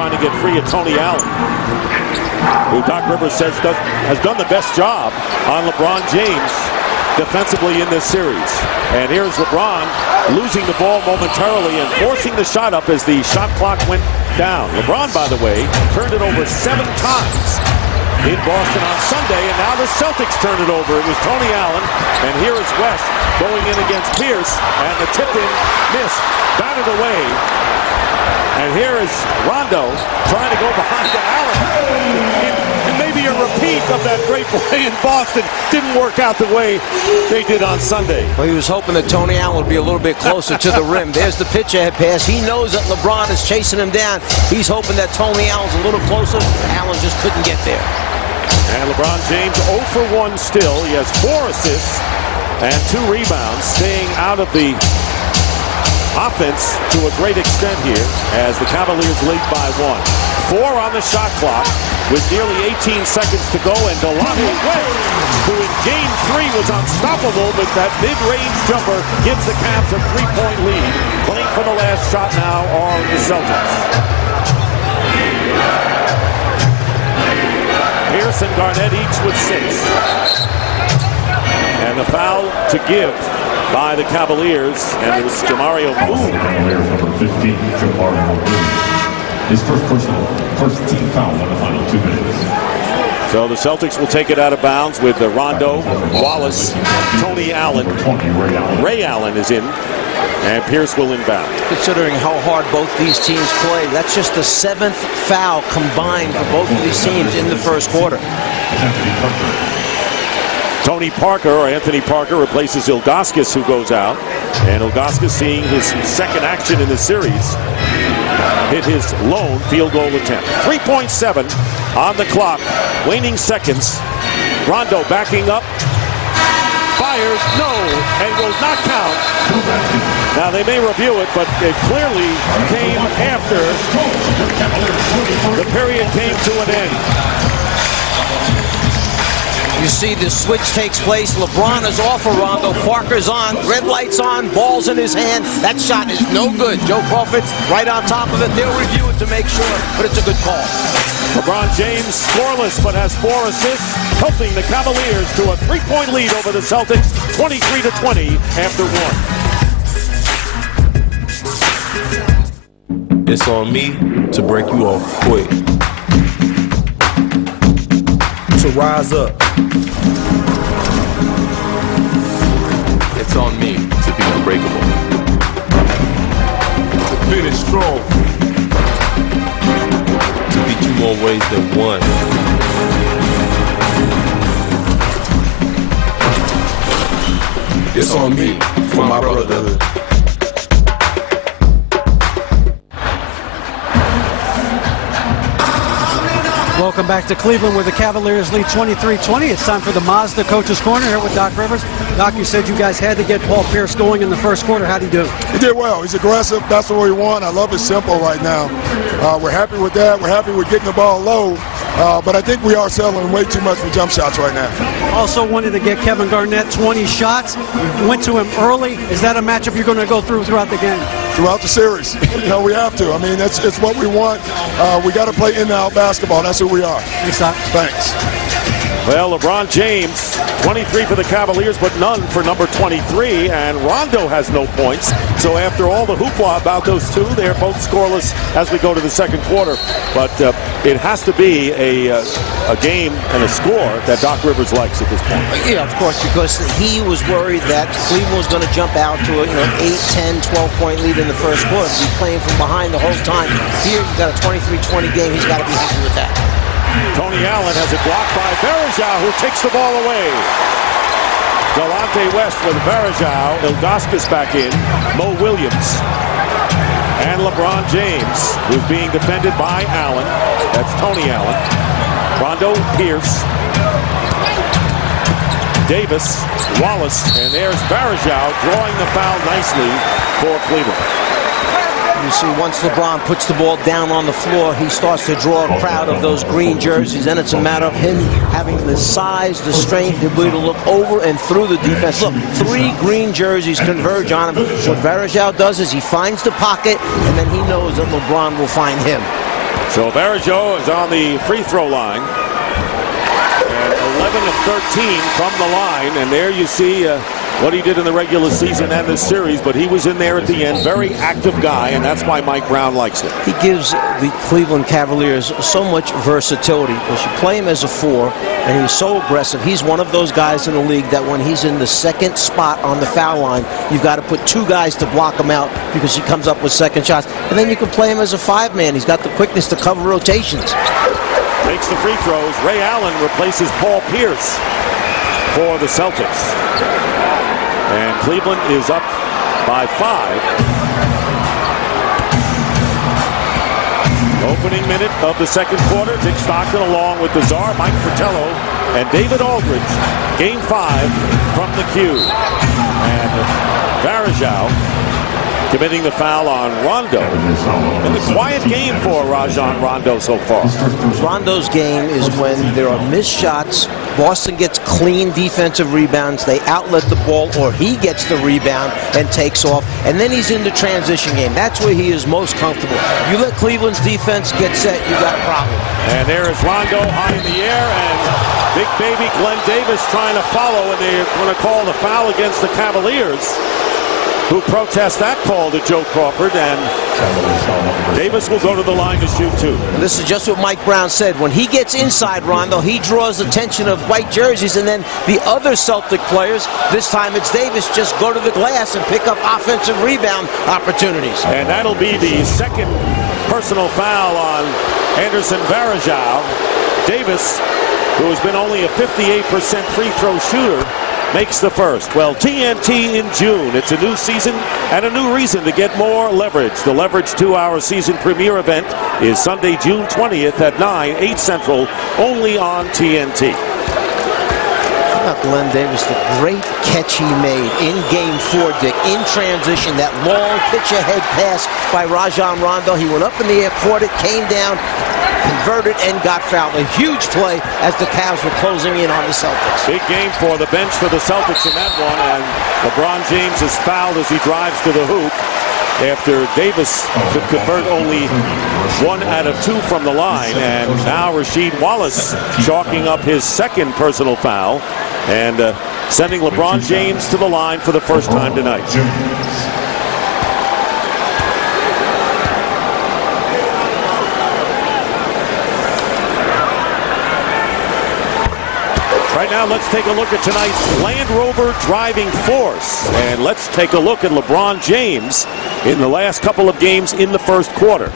trying to get free of Tony Allen, who Doc Rivers says has done the best job on LeBron James defensively in this series. And here's LeBron losing the ball momentarily and forcing the shot up as the shot clock went down. LeBron, by the way, turned it over 7 times in Boston on Sunday, and now the Celtics turn it over. It was Tony Allen, and here is West going in against Pierce, and the tip-in miss, batted away. And here is Rondo trying to go behind to Allen. And maybe a repeat of that great play in Boston. Didn't work out the way they did on Sunday. Well, he was hoping that Tony Allen would be a little bit closer to the rim. There's the pitch ahead pass. He knows that LeBron is chasing him down. He's hoping that Tony Allen's a little closer. Allen just couldn't get there. And LeBron James 0 for 1 still. He has 4 assists and 2 rebounds, staying out of the offense to a great extent here as the Cavaliers lead by 1. 4 on the shot clock with nearly 18 seconds to go, and Delonte West, who in Game 3 was unstoppable with that mid-range jumper, gives the Cavs a 3-point lead. Playing for the last shot now are the Celtics. Pierce and Garnett each with 6. And the foul to give by the Cavaliers, and it was Jamario Boone. Cavaliers number 15, Jamario Boone. His first team foul in the final 2 minutes. So the Celtics will take it out of bounds with Rondo, Wallace, Tony Allen. Ray Allen is in, and Pierce will inbound. Considering how hard both these teams play, that's just the 7th foul combined for both of these teams in the first quarter. Anthony Parker replaces Ilgauskas, who goes out. And Ilgauskas, seeing his second action in the series, hit his lone field goal attempt. 3.7 on the clock. Waning seconds. Rondo backing up. Fires, no, and will not count. Now they may review it, but it clearly came after the period came to an end. You see the switch takes place. LeBron is off of Rondo. Parker's on. Red light's on. Ball's in his hand. That shot is no good. Joe Crawford's right on top of it. They'll review it to make sure, but it's a good call. LeBron James scoreless, but has 4 assists, helping the Cavaliers to a 3-point lead over the Celtics, 23-20 after 1. It's on me to break you off quick. To rise up. It's on me to be unbreakable. To finish strong. To beat you more ways than one. It's on me for my brotherhood. Welcome back to Cleveland, where the Cavaliers lead 23-20. It's time for the Mazda Coach's Corner here with Doc Rivers. Doc, you said you guys had to get Paul Pierce going in the first quarter. How'd he do? He did well. He's aggressive. That's what we want. I love his tempo right now. We're happy with that. We're happy with getting the ball low. But I think we are settling way too much for jump shots right now. Also wanted to get Kevin Garnett 20 shots. Went to him early. Is that a matchup you're going to go throughout the game? Throughout the series. We have to. I mean, it's what we want. We got to play in and out basketball. That's who we are. Thanks, Doc. Thanks. Well, LeBron James, 23 for the Cavaliers, but none for number 23, and Rondo has no points. So after all the hoopla about those two, they're both scoreless as we go to the second quarter. But it has to be a game and a score that Doc Rivers likes at this point. Yeah, of course, because he was worried that Cleveland was going to jump out to an 8, 10, 12-point lead in the first quarter. He's playing from behind the whole time. Here, you've got a 23-20 game. He's got to be happy with that. Tony Allen has it blocked by Varejao, who takes the ball away. Delonte West with Varejao. Ilgauskas back in. Mo Williams. And LeBron James, who's being defended by Allen. That's Tony Allen. Rondo, Pierce. Davis, Wallace, and there's Varejao drawing the foul nicely for Cleveland. You see, once LeBron puts the ball down on the floor, he starts to draw a crowd of those green jerseys, and it's a matter of him having the size, the strength, the ability to look over and through the defense. Look, 3 green jerseys converge on him. What Varejao does is he finds the pocket, and then he knows that LeBron will find him. So Varejao is on the free throw line. And 11 of 13 from the line. And there you see what he did in the regular season and this series, but he was in there at the end. Very active guy, and that's why Mike Brown likes him. He gives the Cleveland Cavaliers so much versatility because you play him as a 4, and he's so aggressive. He's one of those guys in the league that when he's in the second spot on the foul line, you've got to put 2 guys to block him out because he comes up with second shots. And then you can play him as a 5-man. He's got the quickness to cover rotations. Makes the free throws. Ray Allen replaces Paul Pierce for the Celtics. And Cleveland is up by 5. Opening minute of the second quarter. Dick Stockton along with the Czar, Mike Fratello, and David Aldridge. Game 5 from the cue. And Varejao committing the foul on Rondo. And the quiet game for Rajon Rondo so far. Rondo's game is when there are missed shots. Boston gets clean defensive rebounds. They outlet the ball, or he gets the rebound and takes off. And then he's in the transition game. That's where he is most comfortable. You let Cleveland's defense get set, you got a problem. And there is Rondo high in the air, and big baby Glenn Davis trying to follow, and they're going to call the foul against the Cavaliers, who protest that call to Joe Crawford, and Davis will go to the line to shoot 2. And this is just what Mike Brown said. When he gets inside Rondo, he draws attention of white jerseys, and then the other Celtic players, this time it's Davis, just go to the glass and pick up offensive rebound opportunities. And that'll be the second personal foul on Anderson Varejao. Davis, who has been only a 58% free throw shooter, makes the first. Well, TNT in June. It's a new season and a new reason to get more leverage. The Leverage 2-hour season premiere event is Sunday, June 20th at 9, 8 Central, only on TNT. How about Glenn Davis, the great catch he made in Game 4, Dick, in transition, that long pitch-ahead pass by Rajon Rondo. He went up in the air, caught it, came down, converted, and got fouled. A huge play as the Cavs were closing in on the Celtics. Big game for the bench for the Celtics in that one, and LeBron James is fouled as he drives to the hoop after Davis could convert only 1 out of 2 from the line. And now Rasheed Wallace chalking up his second personal foul and sending LeBron James to the line for the first time tonight. Right now, let's take a look at tonight's Land Rover driving force. And let's take a look at LeBron James in the last couple of games in the first quarter.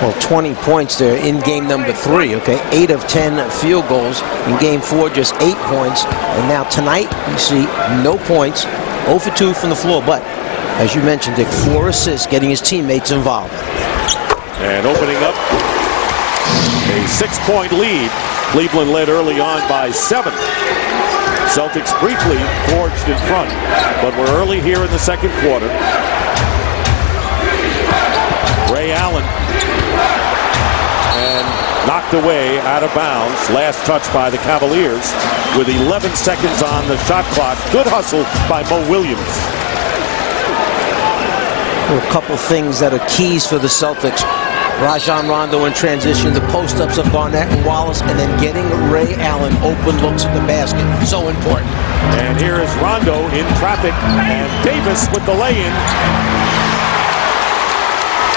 Well, 20 points there in game number 3, okay? 8 of 10 field goals. In game 4, just 8 points. And now tonight, you see no points, 0 for 2 from the floor. But, as you mentioned, Dick, 4 assists, getting his teammates involved. And opening up a 6-point lead. Cleveland led early on by 7. Celtics briefly forged in front, but we're early here in the second quarter. Ray Allen, and knocked away out of bounds. Last touch by the Cavaliers with 11 seconds on the shot clock. Good hustle by Mo Williams. A couple things that are keys for the Celtics. Rajon Rondo in transition, the post-ups of Garnett and Wallace, and then getting Ray Allen open looks at the basket. So important. And here is Rondo in traffic, and Davis with the lay-in.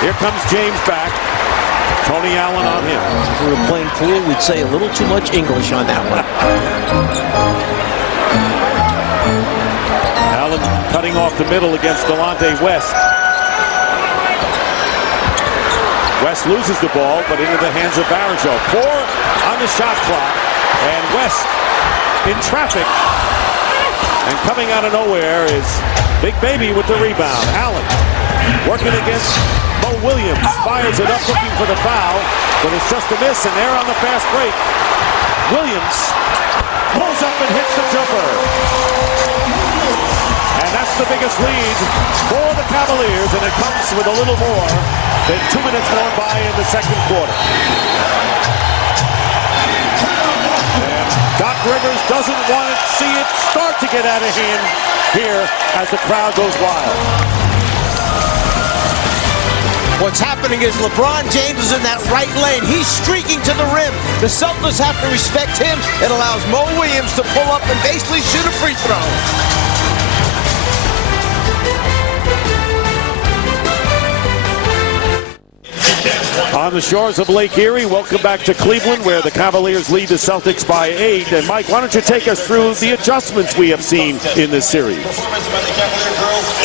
Here comes James back. Tony Allen on him. If we were playing pool, we'd say a little too much English on that one. Allen cutting off the middle against Delonte West. West loses the ball, but into the hands of Varejao. 4 on the shot clock, and West in traffic. And coming out of nowhere is Big Baby with the rebound. Allen working against Mo Williams. Fires it up, looking for the foul, but it's just a miss, and they're on the fast break. Williams pulls up and hits the jumper. And that's the biggest lead for the Cavaliers, and it comes with a little more than 2 minutes gone by in the second quarter. And Doc Rivers doesn't want to see it start to get out of hand here as the crowd goes wild. What's happening is LeBron James is in that right lane. He's streaking to the rim. The Celtics have to respect him. It allows Mo Williams to pull up and basically shoot a free throw. On the shores of Lake Erie, welcome back to Cleveland, where the Cavaliers lead the Celtics by 8. And Mike, why don't you take us through the adjustments we have seen in this series?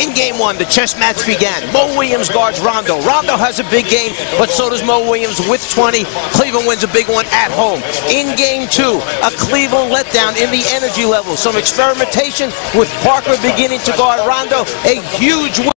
In game one, the chess match began. Mo Williams guards Rondo. Rondo has a big game, but so does Mo Williams with 20. Cleveland wins a big one at home. In game two, a Cleveland letdown in the energy level. Some experimentation with Parker beginning to guard Rondo. A huge win.